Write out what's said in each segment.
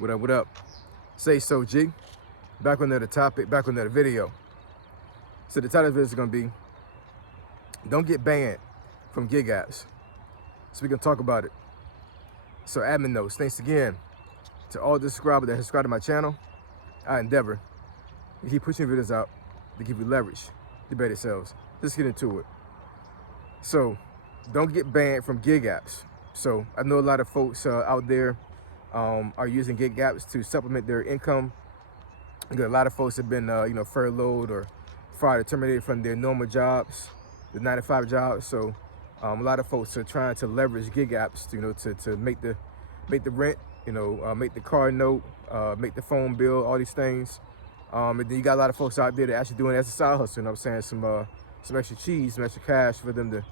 What up, what up? Say so, G. Back with another topic, back with another video. So the title of this is gonna be, don't get banned from gig apps. So we can talk about it. So admin notes, thanks again to all the subscribers that subscribe to my channel. I endeavor to keep pushing videos out to give you leverage to better sales. Let's get into it. So don't get banned from gig apps. So I know a lot of folks out there are using gig apps to supplement their income. A lot of folks have been, furloughed or fired or terminated from their normal jobs, the 9-to-5 jobs. So a lot of folks are trying to leverage gig apps, to make the rent, make the car note, make the phone bill, all these things. And then you got a lot of folks out there that actually doing it as a side hustle. You know what I'm saying? Some extra cheese, some extra cash for them to,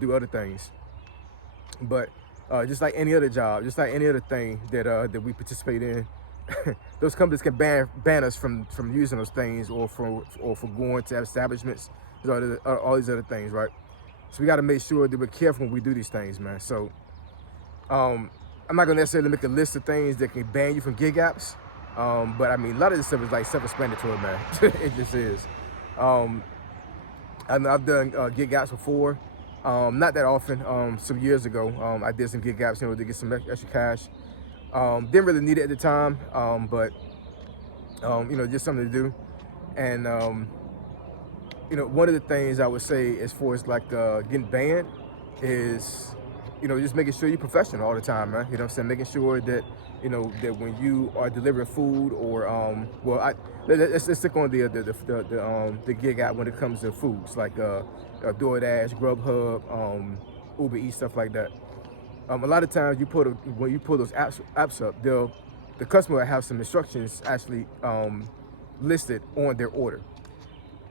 do other things. But just like any other job, just like any other thing that we participate in, those companies can ban us from using those things or for going to establishments, all these other things, right? So we got to make sure that we're careful when we do these things, man. So I'm not gonna necessarily make a list of things that can ban you from gig apps, but I mean a lot of this stuff is like self-explanatory, man. It just is. I've done gig apps before, not that often. Some years ago, I did some gig apps, to get some extra cash. Didn't really need it at the time, but just something to do. And one of the things I would say as far as like getting banned is, just making sure you're professional all the time, man. You know what I'm saying? Making sure that that when you are delivering food or let's stick on the gig app when it comes to foods like DoorDash, Grubhub, Uber Eats, stuff like that. A lot of times when you pull those apps up, the customer will have some instructions actually listed on their order.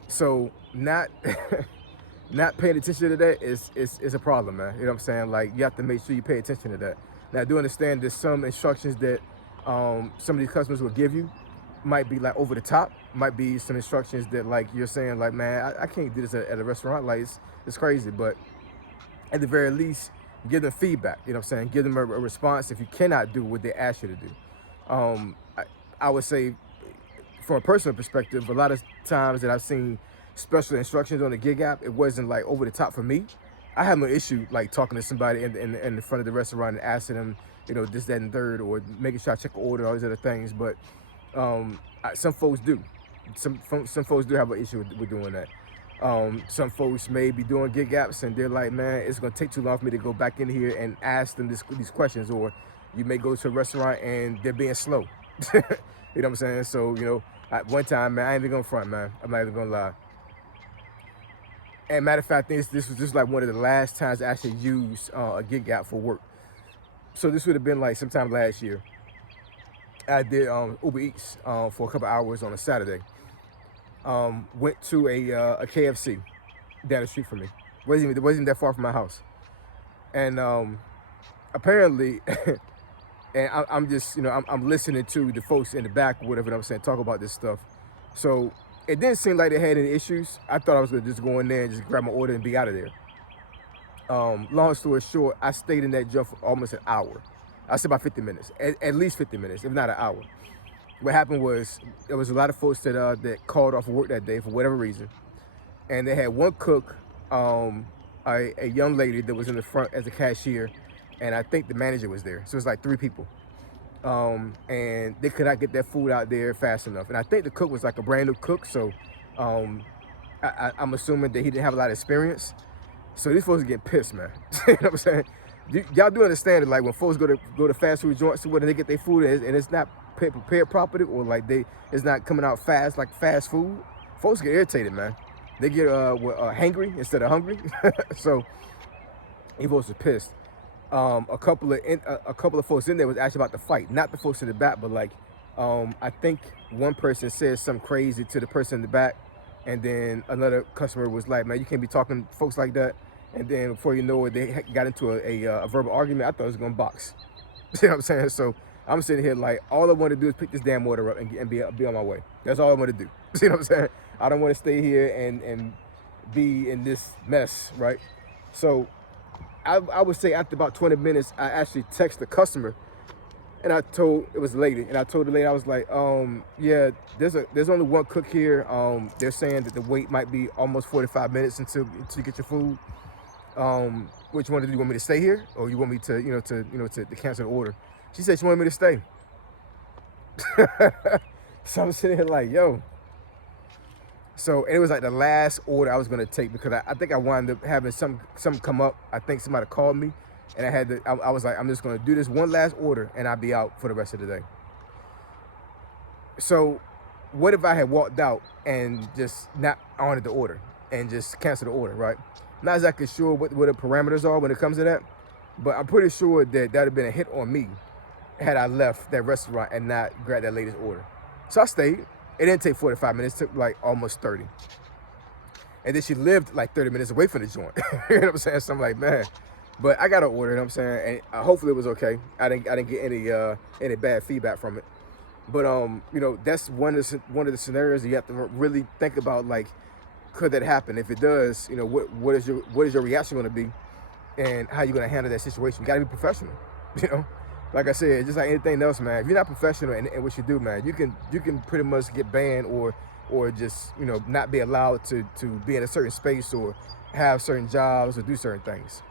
So not not paying attention to that is a problem, man. You know what I'm saying? Like, you have to make sure you pay attention to that. Now, I do understand there's some instructions that some of these customers will give you might be like over the top. Might be some instructions that like you're saying like, man, I can't do this at a restaurant. Like it's crazy. But at the very least, give them feedback. You know what I'm saying? Give them a response if you cannot do what they ask you to do. I would say, from a personal perspective, a lot of times that I've seen special instructions on the gig app, it wasn't like over the top for me. I have no issue like talking to somebody in the front of the restaurant and asking them, this, that, and third, or making sure I check the order, all these other things. But some folks do. Some folks do have an issue with doing that. Some folks may be doing gig apps and they're like, man, it's gonna take too long for me to go back in here and ask them these questions. Or you may go to a restaurant and they're being slow. You know what I'm saying? So, at one time, man, I ain't even gonna front, man. I'm not even gonna lie. And matter of fact, this was just like one of the last times I actually used a gig app for work. So this would have been like sometime last year. I did Uber Eats for a couple hours on a Saturday. Went to a KFC down the street from me. It wasn't that far from my house. And apparently, and I'm just, I'm listening to the folks in the back, whatever I'm saying, talk about this stuff. So it didn't seem like they had any issues. I thought I was gonna just go in there and just grab my order and be out of there. Long story short, I stayed in that job for almost an hour. I said about 50 minutes, at least 50 minutes, if not an hour. What happened was there was a lot of folks that called off of work that day for whatever reason, and they had one cook, a young lady that was in the front as a cashier, and I think the manager was there. So it was like 3 people. And they could not get that food out there fast enough. And I think the cook was like a brand new cook, so I'm assuming that he didn't have a lot of experience. So these folks are getting pissed, man. You know what I'm saying? Y'all do understand that, like, when folks go to fast food joints, when they get their food and it's not prepared properly, or like it's not coming out fast like fast food, folks get irritated, man. They get hangry instead of hungry. So these folks are pissed. A couple of folks in there was actually about to fight, not the folks in the back, but like I think one person said something crazy to the person in the back, and then another customer was like, man, you can't be talking to folks like that. And then before you know it, they got into a verbal argument. I thought it was gonna box. You know what I'm saying? So I'm sitting here like, all I want to do is pick this damn order up and be on my way. That's all I want to do. You know what I'm saying? I don't want to stay here and be in this mess, right? So I would say after about 20 minutes, I actually text the customer And I told, it was a lady, and I told the lady, I was like, yeah, there's only one cook here. They're saying that the wait might be almost 45 minutes until you get your food. Which one do you want me to stay here, or you want me to, to cancel the order? She said she wanted me to stay. So I'm sitting here like, yo. So, and it was like the last order I was gonna take, because I think I wound up having something come up. I think somebody called me, and I had to. I was like, I'm just gonna do this one last order, and I'll be out for the rest of the day. So, what if I had walked out and just not honored the order and just canceled the order, right? Not exactly sure what the parameters are when it comes to that, but I'm pretty sure that that'd have been a hit on me had I left that restaurant and not grabbed that lady's order. So I stayed. It didn't take 45 minutes, it took like almost 30. And then she lived like 30 minutes away from the joint. You know what I'm saying? So I'm like, man. But I got an order, you know what I'm saying? And hopefully it was okay. I didn't get any bad feedback from it. But that's one of the scenarios that you have to really think about, like, could that happen? If it does, what is your reaction going to be, and how you going to handle that situation? You got to be professional, Like I said, just like anything else, man. If you're not professional in what you do, man, you can pretty much get banned or just not be allowed to be in a certain space or have certain jobs or do certain things.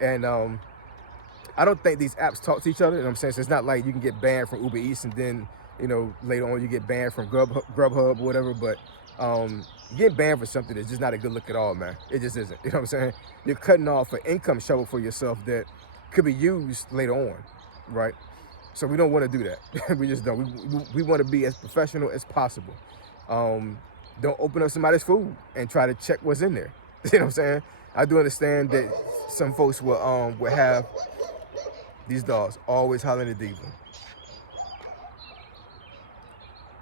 And I don't think these apps talk to each other. You know what I'm saying? So it's not like you can get banned from Uber Eats and then later on you get banned from Grubhub or whatever. But getting banned for something is just not a good look at all, man. It just isn't. You know what I'm saying? You're cutting off an income shovel for yourself that could be used later on. Right? So we don't want to do that. We just don't. We want to be as professional as possible. Don't open up somebody's food and try to check what's in there. You know what I'm saying? I do understand that some folks will have these dogs always hollering at Diva.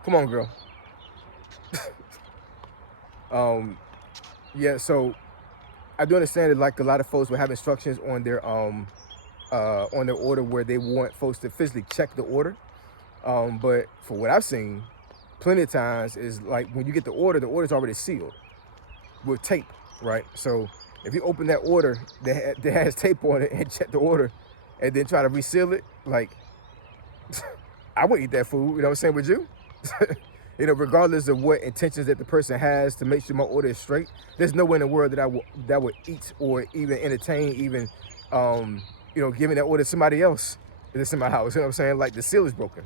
Come on, girl. Yeah, so I do understand that, like, a lot of folks will have instructions on their order where they want folks to physically check the order. But for what I've seen, plenty of times is like when you get the order's already sealed with tape, right? So if you open that order that has tape on it and check the order and then try to reseal it, like, I wouldn't eat that food, you know what I'm saying, would you? Regardless of what intentions that the person has to make sure my order is straight, there's no way in the world that would eat or even entertain giving that order to somebody else that's in my house. You know what I'm saying? Like, the seal is broken.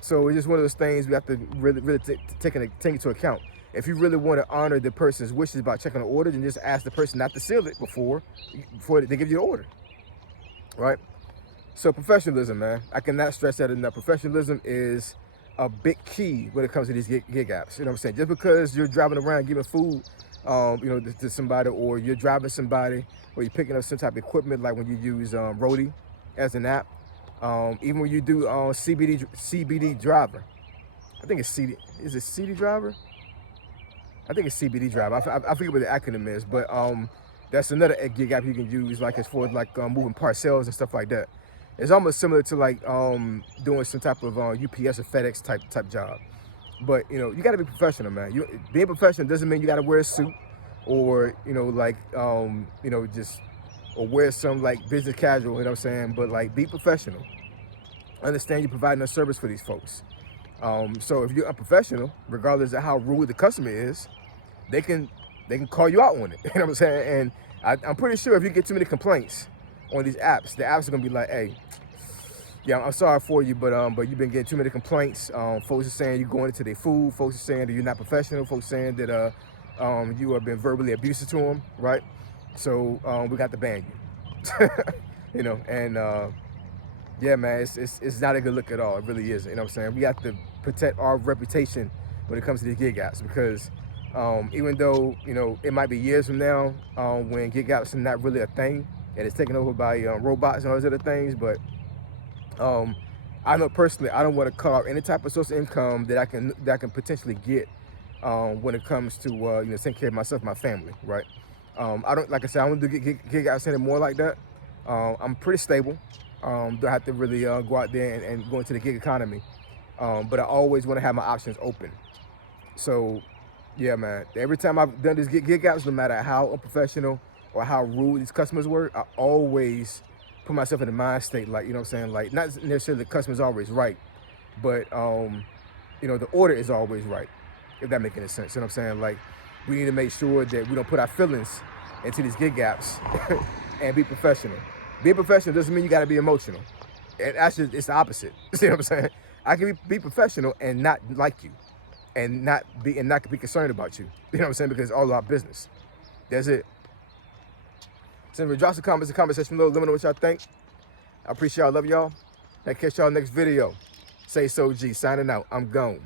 So it's just one of those things we have to really take into account. If you really want to honor the person's wishes about checking the order, then just ask the person not to seal it before they give you the order, right? So professionalism, man. I cannot stress that enough. Professionalism is a big key when it comes to these gig apps. You know what I'm saying? Just because you're driving around giving food, to somebody, or you're driving somebody, or you're picking up some type of equipment, like when you use Roadie as an app, even when you do CBD driver. I think it's CD. Is it CD driver? I think it's CBD driver. I forget what the acronym is, but that's another gig app you can use, like, as far as like moving parcels and stuff like that. It's almost similar to like doing some type of UPS or FedEx type job. But you got to be professional, man. Being professional doesn't mean you got to wear a suit, or or wear some like business casual. You know what I'm saying? But like, be professional. Understand you're providing a service for these folks. So if you're unprofessional, regardless of how rude the customer is, they can call you out on it. You know what I'm saying? And I'm pretty sure if you get too many complaints on these apps, the apps are gonna be like, hey, yeah, I'm sorry for you, but you've been getting too many complaints. Folks are saying you're going into their food. Folks are saying that you're not professional. Folks saying that you have been verbally abusive to them, right? So we got to ban you. Yeah, man, it's not a good look at all. It really isn't. You know what I'm saying? We have to protect our reputation when it comes to these gig apps, because even though it might be years from now when gig apps are not really a thing and it's taken over by robots and all those other things, but I know personally I don't want to cut off any type of source of income that I can potentially get when it comes to taking care of myself, my family, right? I don't, like I said, I don't do gig apps anymore like that. I'm pretty stable. Don't have to really go out there and go into the gig economy, but I always want to have my options open. So yeah, man, every time I've done these gig apps, no matter how unprofessional or how rude these customers were, I always put myself in the mind state, like, you know what I'm saying, like, not necessarily the customer's always right, but you know, the order is always right, if that makes any sense. You know what I'm saying? Like, we need to make sure that we don't put our feelings into these gig gaps and be professional. Being professional doesn't mean you got to be emotional. And actually, it's the opposite. See what I'm saying? I can be professional and not like you, and not be concerned about you. You know what I'm saying? Because it's all about business. That's it. So anyway, drop some comments in the comment section below. Let me know what y'all think. I appreciate y'all. Love y'all. And catch y'all next video. Say so G. Signing out. I'm gone.